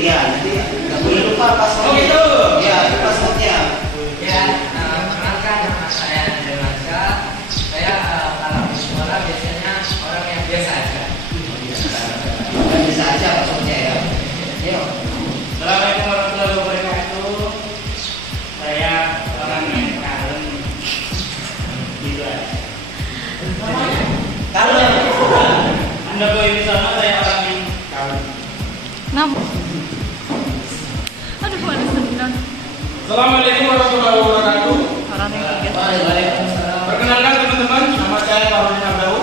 ya. Nanti nggak boleh lupa passwordnya. Oh gitu. Ya, itu passwordnya. Ya, perkenalkan nama saya Dewansa. Saya kalau di sekolah biasanya orang yang biasa aja. Dan bisa aja passwordnya ya. Ayo. Assalamualaikum warahmatullahi wabarakatuh. Saya orang yang kalem. Gitu aja. Kalau Anda boleh di sana, saya orang yang kalem. Aduh, ada sembilan. Assalamualaikum warahmatullahi wabarakatuh. Orang yang tiga. Waalaikumsalam. Perkenalkan teman-teman, nama saya Farudin Abdau.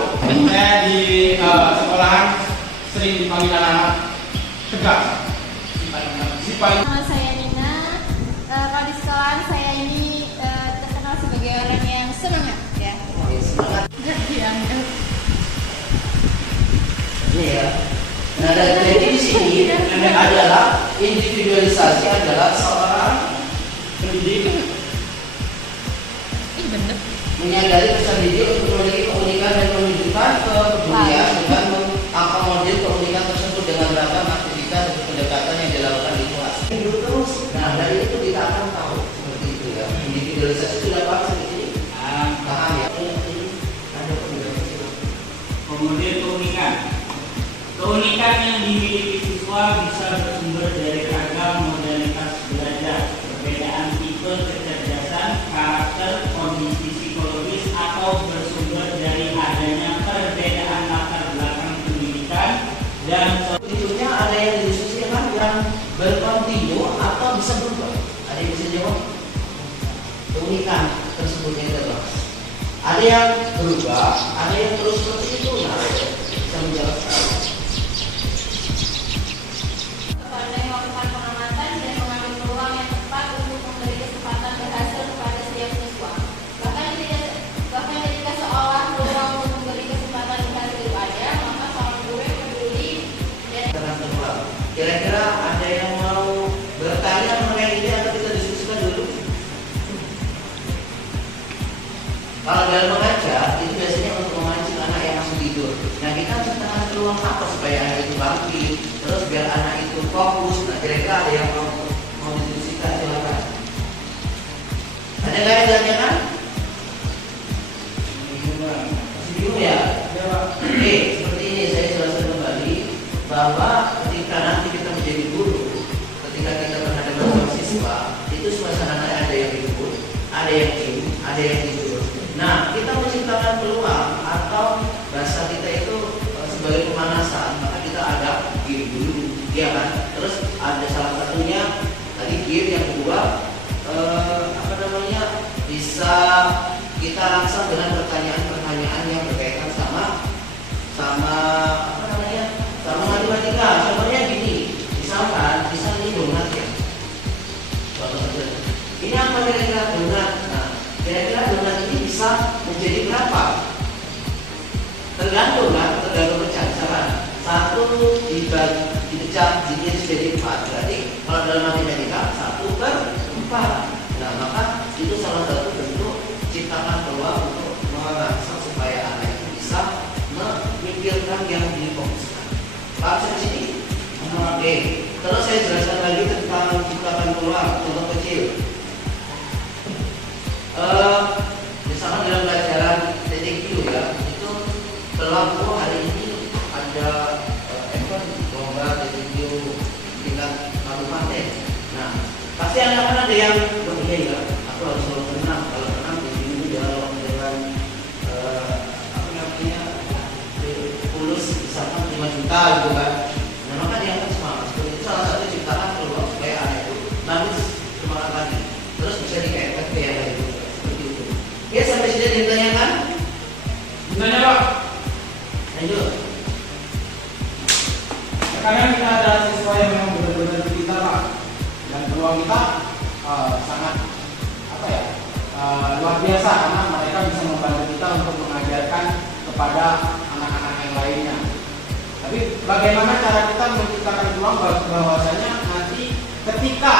Saya di sekolahan sering dipanggil anak-anak tegas. Si paling Nama saya Nina. Kalau di sekolahan saya ini terkenal sebagai orang yang semangat ya. Semangat. Nggak dianggap. Ini ya. Nah, jadi di sini adalah individualisasi adalah seorang pendidik Ih, bener. menyadari pesan didik untuk memiliki keunikan dan menunjukkan kepedulian dengan mengakomodir keunikan tersebut dengan beragam aktivitas dan pendekatan yang dilakukan di kelas. Itu terus. Nah, dari itu kita akan tahu seperti itu ya. Individualisasi sudah paham seperti ini? Paham ya? Ada penjelasan. kemudian keunikan. Keunikan yang dimiliki siswa bisa bersumber dari ragam modalitas belajar, perbedaan tipe kecerdasan, karakter, kondisi psikologis, atau bersumber dari adanya perbedaan latar belakang pendidikan dan Tentunya ada yang didiskusikan yang berkontinu atau bisa berubah. Ada yang bisa jawab? Keunikan tersebutnya kita bahas. Ada yang berubah, ada yang terus seperti itu. Nah, bisa menjelaskan. Pandai melakukan pengamatan dan mengambil peluang yang tepat untuk memberi kesempatan berhasil kepada setiap siswa. Bahkan ketika seolah peluang untuk memberi kesempatan berhasil itu ada, maka seorang guru yang peduli dan Terang terulang. Kira-kira ada yang mau bertanya mengenai ini atau kita diskusikan dulu? Kalau dalam mengajar itu biasanya untuk memancing anak yang masih tidur. Nah, kita ciptakan peluang apa supaya anak itu bangkit, terus biar anak itu fokus. Nah, kira-kira ada yang mau didiskusikan? Silakan. Ada nggak yang tanyakan? Masih bingung ya? Oke, seperti ini saya jelaskan kembali bahwa ketika nanti kita menjadi guru, ketika kita berhadapan sama siswa, itu suasananya ada yang ribut, ada yang tim, ada yang tidur. Nah, kita menciptakan peluang atau bahasa kita itu sebagai pemanasan, maka kita ada gear dulu, ya kan? Terus ada salah satunya tadi gear yang kedua bisa kita rangsang dengan pertanyaan-pertanyaan yang berkaitan sama matematika. Contohnya gini, misalkan ini donat ya. Ini apa kira-kira donat? Nah, kira-kira donat ini bisa menjadi berapa? Tergantung pecah. Misalkan 1 dipecah jadi 4. Berarti kalau dalam matematika 1/4. Nah, maka itu salah satu bentuk ciptakan peluang untuk merangsang supaya anak itu bisa memikirkan yang difokuskan. Paham sampai sini? Oke. Terus saya jelaskan lagi tentang ciptakan peluang contoh kecil. Misalkan dalam pelajaran TTQ ya, itu peluang hari ini ada event lomba TTQ tingkat kabupaten. Nah, pasti anak-anak ada yang iya ya, aku harus selalu menang. Kalau menang di sini jalan dengan tulus misalkan 5 juta gitu kan. Nah, maka dia akan semangat. Seperti itu salah satu ciptakan peluang supaya anak itu nanti semangat lagi. Terus bisa dikaitkan ke yang lain. Seperti itu. Ya, sampai sini ditanyakan? Ditanya Pak. Lanjut. Kadang kita ada siswa yang memang benar-benar kita Pak, dan peluang kita sangat luar biasa karena mereka bisa membantu kita untuk mengajarkan kepada anak-anak yang lainnya. Tapi bagaimana cara kita menciptakan peluang bahwasanya nanti ketika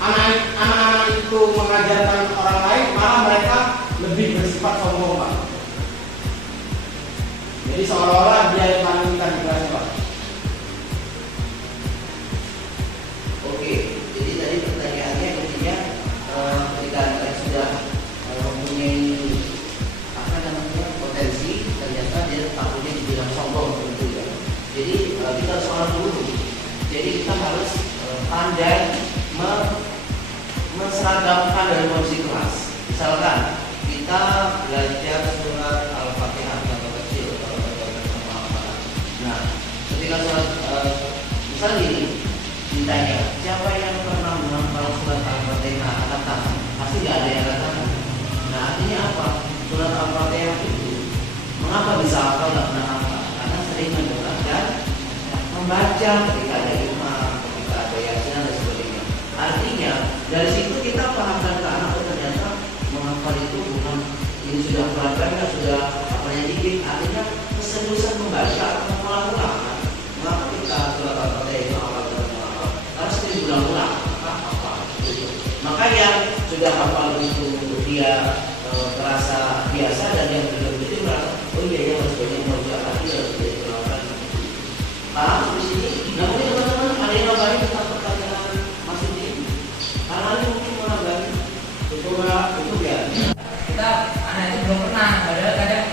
anak-anak itu mengajarkan orang lain, malah mereka lebih bersifat sombong Pak. Jadi seolah-olah dia yang paling pintar di kelas Pak. dari kondisi kelas. Misalkan kita belajar surat Al-Fatihah contoh kecil kalau belajar pemahaman. Nah, ketika surat misal ini ditanya siapa yang pernah menghafal surat Al-Fatihah angkat tangan, pasti nggak ada yang angkat tangan. Nah, artinya apa? Surat Al-Fatihah itu mengapa bisa hafal nggak pernah hafal? Karena sering mendengar dan membaca ketika ada imam, ketika ada yasin dan sebagainya. Artinya dari situ kita pahamkan ke anak, oh ternyata menghafal itu bukan ini sudah pelan-pelan, sudah apanya dikit. Artinya keseriusan membaca atau mengulang-ulang. Mengapa kita surat Al-Fatihah itu hafal dan menghafal? Karena sering ulang-ulang. Maka yang sudah hafal itu dia terasa biasa, dan yang belum itu merasa oh iya ya harus banyak membaca lagi, harus banyak melakukan. Paham di sini? Namun teman-teman ada yang nambahin tentang pertanyaan Mas Udi? Karena mungkin mau nambahin itu ya. Kita anak itu belum pernah, padahal kadang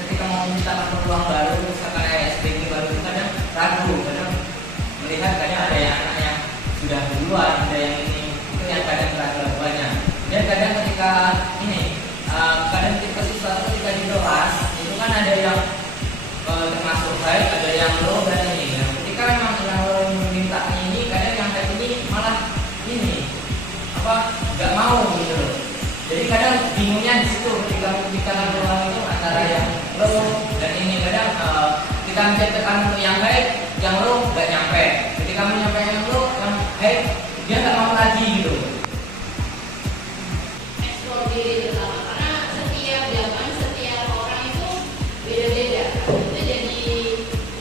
ketika mau minta peluang baru, misalkan SPG baru, kadang ragu, kadang melihat kadang ada yang anak yang sudah duluan, ada yang ini, itu yang kadang ragu-raguannya. Dan kadang ketika ini, kadang ketika siswa ketika di kelas itu kan ada yang termasuk baik, ada yang low dan ini. Nah, ketika memang yang low meminta ini, kadang yang kayak ini malah ini apa nggak mau gitu loh. Jadi kadang bingungnya di situ ketika kita ngobrol itu antara yang low dan ini. Kadang kita mencetakkan untuk yang baik, yang low nggak nyampe. Ketika menyampaikan yang low, yang baik dia nggak mau lagi gitu. Eksplor diri bersama, karena setiap zaman, setiap orang itu beda-beda. Itu jadi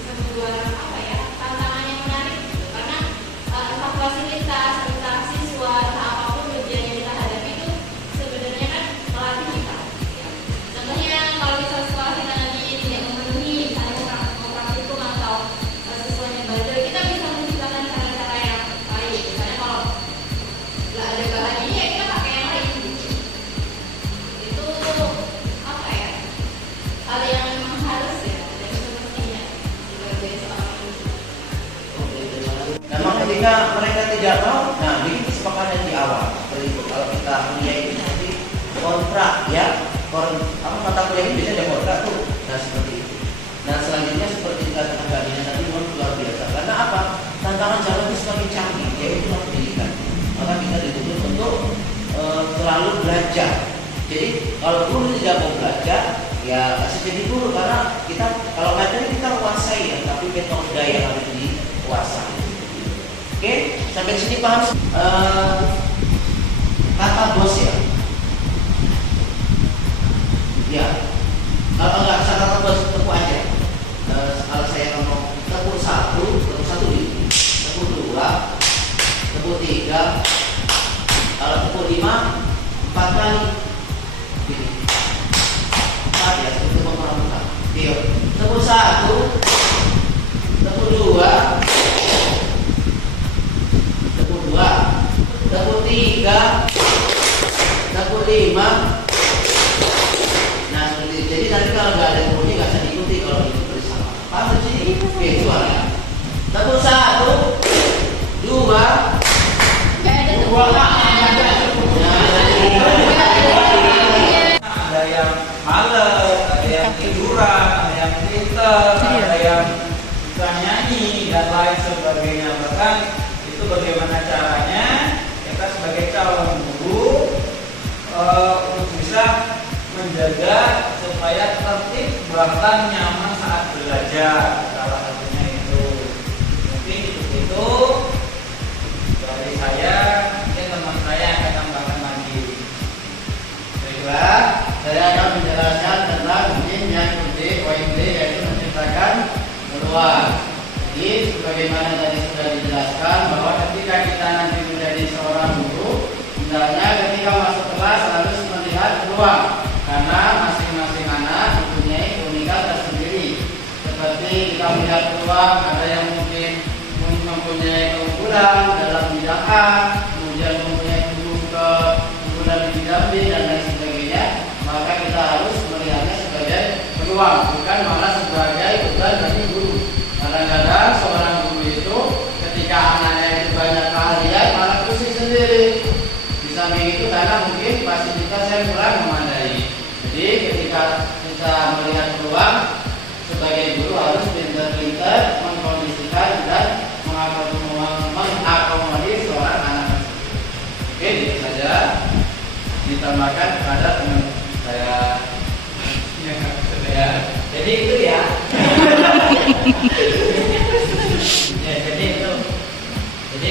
sebuah apa ya, tantangan yang menarik gitu. Karena entah fasilitas, entah siswa, entah apapun ujian yang kita hadapi itu sebenarnya kan melatih kita. Contohnya kalau misalnya sekolah kita nanti tidak memenuhi, misalnya mau praktikum atau siswanya belajar, kita bisa menciptakan cara-cara yang baik. Misalnya kalau nggak ada bahan ini ya kita pakai yang lain gitu. Itu apa ya, hal yang memang harus ya dan semestinya sebagai seorang ibu. Memang ketika mereka tidak mau, nah ini kesepakatan di awal. Seperti itu. Kalau kita kuliah ini nanti kontrak ya, mata kuliah ini biasanya ada kontrak tuh. Nah seperti itu. Nah selanjutnya seperti dikatakan Mbak Dina tadi, memang luar biasa. Karena apa? Tantangan zaman itu semakin canggih, yaitu pendidikan. Maka kita dituntut untuk selalu belajar. Jadi kalau guru tidak mau belajar, ya kasih jadi guru, karena kita kalau materi kita kuasai ya, tapi metode yang harus dikuasai. Oke, sampai sini paham? Kata bos ya. Ya, kalau nggak bisa kata bos, tepuk aja. Kalau saya ngomong tepuk satu ini, tepuk dua, tepuk tiga, kalau tepuk 5, 4 kali. Gini. 4 ya, tepuk orang. Tepuk 1, tepuk 2, tepuk 2, tepuk 3, tepuk 5. Nah seperti itu. Jadi nanti kalau nggak ada tepuknya nggak usah diikuti, kalau itu bersama. Paham di sini? Oke, juara. Tepuk 1, 2. Ada yang males, ada yang tiduran, ada yang pinter, ada yang bisa nyanyi dan lain sebagainya. Bahkan itu bagaimana caranya kita sebagai calon guru untuk bisa menjaga supaya tertib bahkan nyaman saat belajar. Salah satunya itu. Mungkin itu dari saya, mungkin teman saya akan tambahkan lagi. Baiklah, saya akan menjelaskan tentang mungkin yang penting poin B, yaitu menciptakan peluang. Jadi sebagaimana tadi sudah dijelaskan bahwa ketika kita nanti menjadi seorang guru, hendaknya ketika masuk kelas harus melihat peluang, karena masing-masing anak mempunyai keunikan tersendiri. Seperti kita melihat peluang, ada yang mungkin mempunyai keunggulan dalam bidang A, kemudian mempunyai keunggulan di bidang B dan lain sebagainya, maka kita harus melihatnya sebagai peluang, bukan malah sebagai beban bagi guru. Kadang-kadang seorang guru itu ketika anaknya itu banyak keahlian malah pusing sendiri. Di samping itu karena mungkin tapi fasilitas yang kurang memadai. Jadi ketika kita melihat peluang, sebagai guru harus pintar-pintar mengkondisikan dan mengakomodir seorang anak tersebut. Oke, itu saja. Ditambahkan kepada teman saya. Ya, jadi itu ya. Ya, jadi itu. Jadi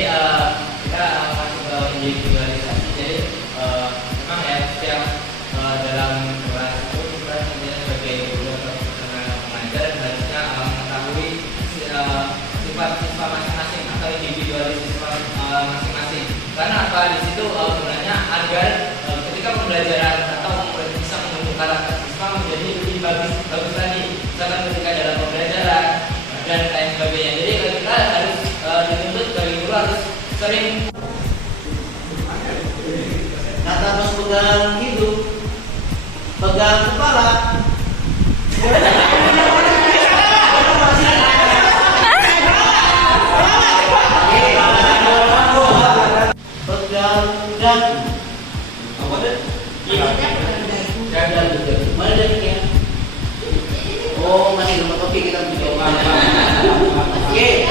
kita masuk ke individualisasi. Jadi memang ya setiap dalam kelas itu kita sebagai guru atau pengajar harusnya mengetahui sifat siswa masing-masing atau individualis siswa masing-masing. Karena apa di situ sebenarnya agar ketika pembelajaran atau bisa membentuk karakter siswa menjadi lebih bagus lagi. Misalkan ketika dalam pembelajaran dan lain sebagainya. Jadi kita harus dituntut bagi guru harus sering Kata bos pegang hidup, pegang kepala. Pegang dagu. Apa deh? Dagu. Mana dagunya? Oh, masih belum kopi kita mencoba. Oke.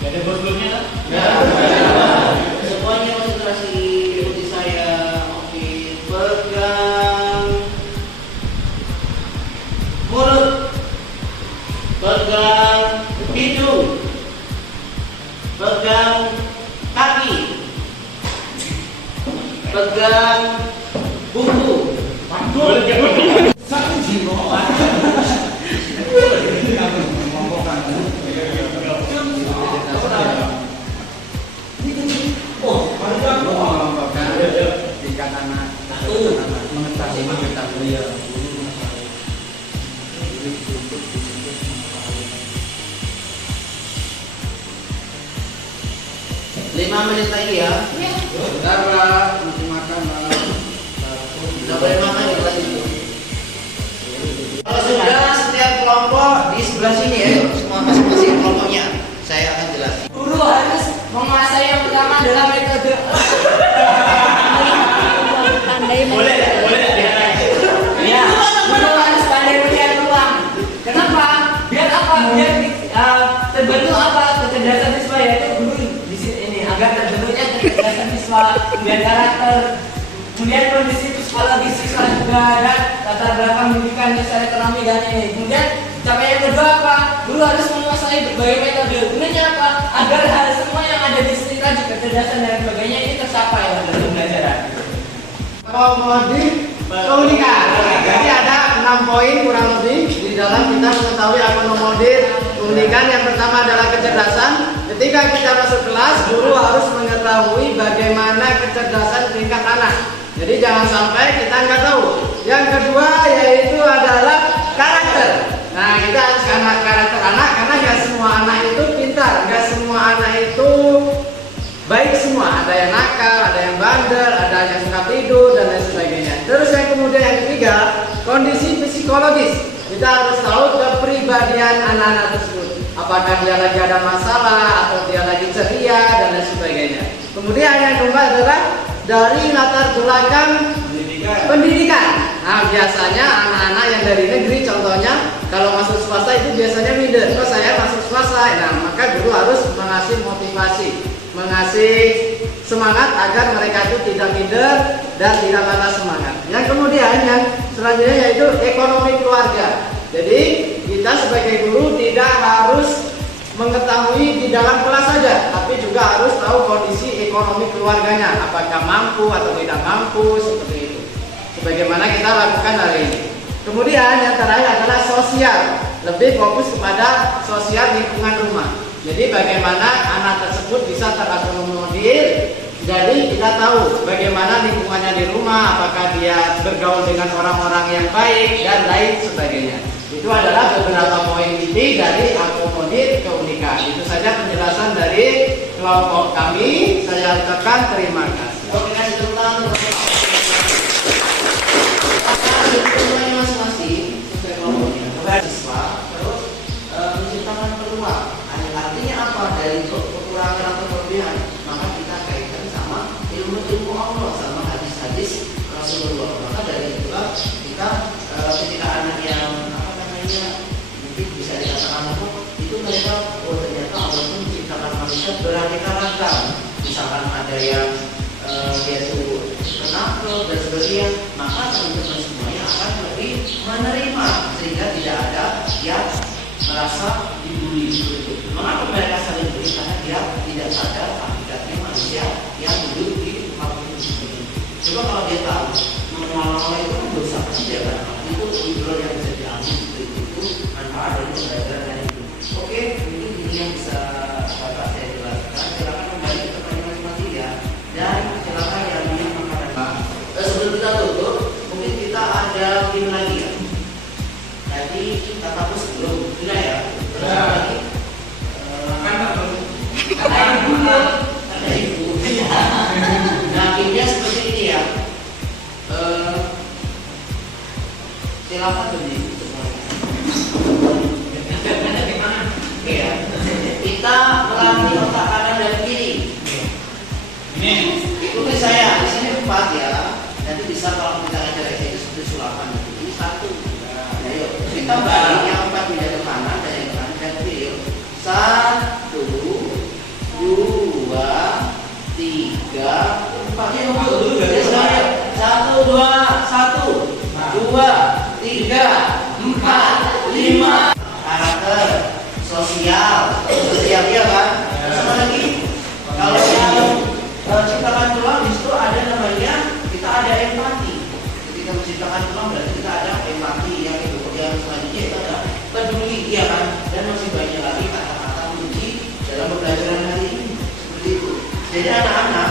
Ada bos-bosnya kan? Semuanya konsentrasi ikuti saya. Oke, pegang mulut, pegang hidung, pegang kaki, pegang buku. Satu jiwa. Mengetahui ya. 5 menit lagi ya. Saudara, mesti makan malam. Tidak boleh makan di kelas itu. Kalau sudah setiap kelompok di sebelah sini ya, semua masing-masing kelompoknya. Saya akan jelasin. guru harus menguasai yang pertama adalah metode. Boleh. Ya, guru harus pandai melihat peluang. Kenapa? Biar apa? Biar terbentuk apa? Kecerdasan siswa, yaitu guru di sini ini agar terbentuknya kecerdasan siswa, kemudian karakter, kemudian kondisi psikologis siswa juga, dan latar belakang pendidikan secara ekonomi dan ini. Kemudian capaian yang kedua apa? Guru harus menguasai berbagai metode. Gunanya apa? Agar hal semua yang ada di sini tadi, kecerdasan dan sebagainya ini tercapai dalam pembelajaran. Akomodir keunikan. Jadi ada 6 poin kurang lebih di dalam kita mengetahui akomodir keunikan. Yang pertama adalah kecerdasan. Ketika kita masuk kelas, guru harus mengetahui bagaimana kecerdasan tingkat anak. Jadi jangan sampai kita nggak tahu. Yang kedua yaitu adalah karakter. Nah, kita harus karakter anak karena nggak semua anak itu pintar, nggak semua anak itu baik semua. Ada yang nakal, ada yang bandel, ada yang suka tidur dan lain sebagainya. Terus yang kemudian yang ketiga, kondisi psikologis. Kita harus tahu kepribadian anak-anak tersebut. Apakah dia lagi ada masalah atau dia lagi ceria dan lain sebagainya. Kemudian yang keempat adalah dari latar belakang pendidikan. Nah, biasanya anak-anak yang dari negeri contohnya kalau masuk swasta itu biasanya minder. Kalau saya masuk swasta, nah maka guru harus mengasih motivasi, mengasih semangat agar mereka itu tidak minder dan tidak patah semangat. Yang kemudian yang selanjutnya yaitu ekonomi keluarga. Jadi kita sebagai guru tidak harus mengetahui di dalam kelas saja, tapi juga harus tahu kondisi ekonomi keluarganya, apakah mampu atau tidak mampu, seperti itu. Sebagaimana kita lakukan hari ini. Kemudian yang terakhir adalah sosial, lebih fokus kepada sosial lingkungan rumah. Jadi bagaimana anak tersebut bisa terakomodir. Jadi kita tahu bagaimana lingkungannya di rumah, apakah dia bergaul dengan orang-orang yang baik dan lain sebagainya. Itu adalah beberapa poin inti dari akomodir keunikan. Itu saja penjelasan dari kelompok kami. Saya ucapkan terima kasih. Oke, kasih tepuk tangan. Semuanya masing-masing sesuai kelompoknya. Siswa terus menciptakan peluang. Artinya apa? Dari kekurangan atau kelebihan, maka kita kaitkan sama ilmu ilmu Allah sama hadis-hadis Rasulullah. Maka dari itulah kita ketika anak yang apa namanya mungkin bisa dikatakan itu mereka ternyata Allah pun menciptakan manusia beraneka ragam. Misalkan ada yang dia itu penakut dan sebagainya, maka teman-teman semuanya akan lebih menerima sehingga tidak ada yang merasa dibully seperti itu. Mengapa mereka saling bully? Karena dia tidak sadar hakikatnya manusia yang hidup di muka bumi seperti itu. Coba kalau dia tahu mengenal itu kan dosa kan dia kan itu hibur yang bisa diambil seperti itu manfaat dari pembelajaran dari itu. Oke, mungkin ini yang bisa Bapak saya jelaskan. Silakan kembali ke pertanyaan materi ya. Dan silakan yang ingin mengatakan. Sebelum kita tutup, mungkin kita ada tim lagi ya. Jadi kataku sebelum sudah ya. Terus lagi. Ada ibu. Nah, timnya seperti ini ya. Silakan berdiri semuanya. Oke ya. Kita melatih otak kanan dan kiri. Ini Ikuti saya. Di sini 4 ya. Nanti bisa kalau kita ngajar itu seperti sulapan. Ini 1. Nah, yuk. Kita balik yang 4 pindah ke kanan dan yang kanan dan kiri. 1, 2, 3, 4. Ya, dulu dari saya. 1, 2, 1, 2, 3, 4, 5. Karakter, sosial ya kan? Terus apa lagi? Kalau yang ciptakan tulang di situ ada namanya kita ada empati. Ketika menciptakan tulang berarti kita ada empati yang selanjutnya itu ada peduli ya kan? Dan masih banyak lagi kata-kata kunci dalam pembelajaran hari ini seperti itu. Jadi anak-anak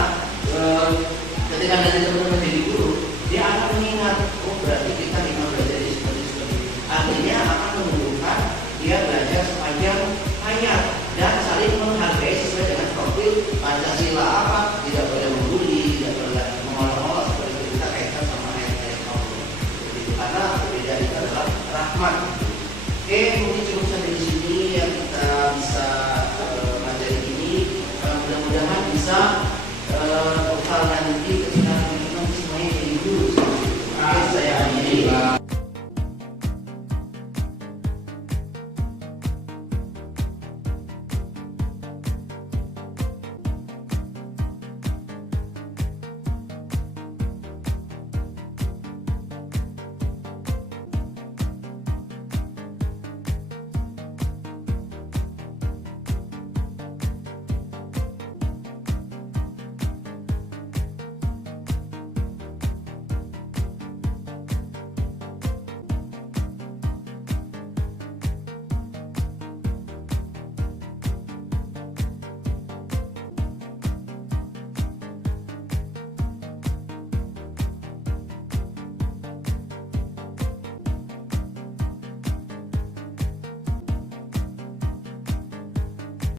ketika nanti teman-teman jadi guru, dia akan mengingat, oh berarti kita ingin belajar seperti itu. Artinya akan menumbuhkan dia belajar sepanjang hayat dan saling menghargai sesuai dengan profil Pancasila apa, tidak boleh membuli, tidak boleh mengolok-olok seperti itu. Kita kaitkan sama ayat-ayat Allah itu karena perbedaan itu adalah rahmat. Oke, mungkin cukup sampai di sini yang kita bisa materi ini. Mudah-mudahan bisa bekal nanti ketika teman-teman semuanya jadi guru. Oke, saya akhiri.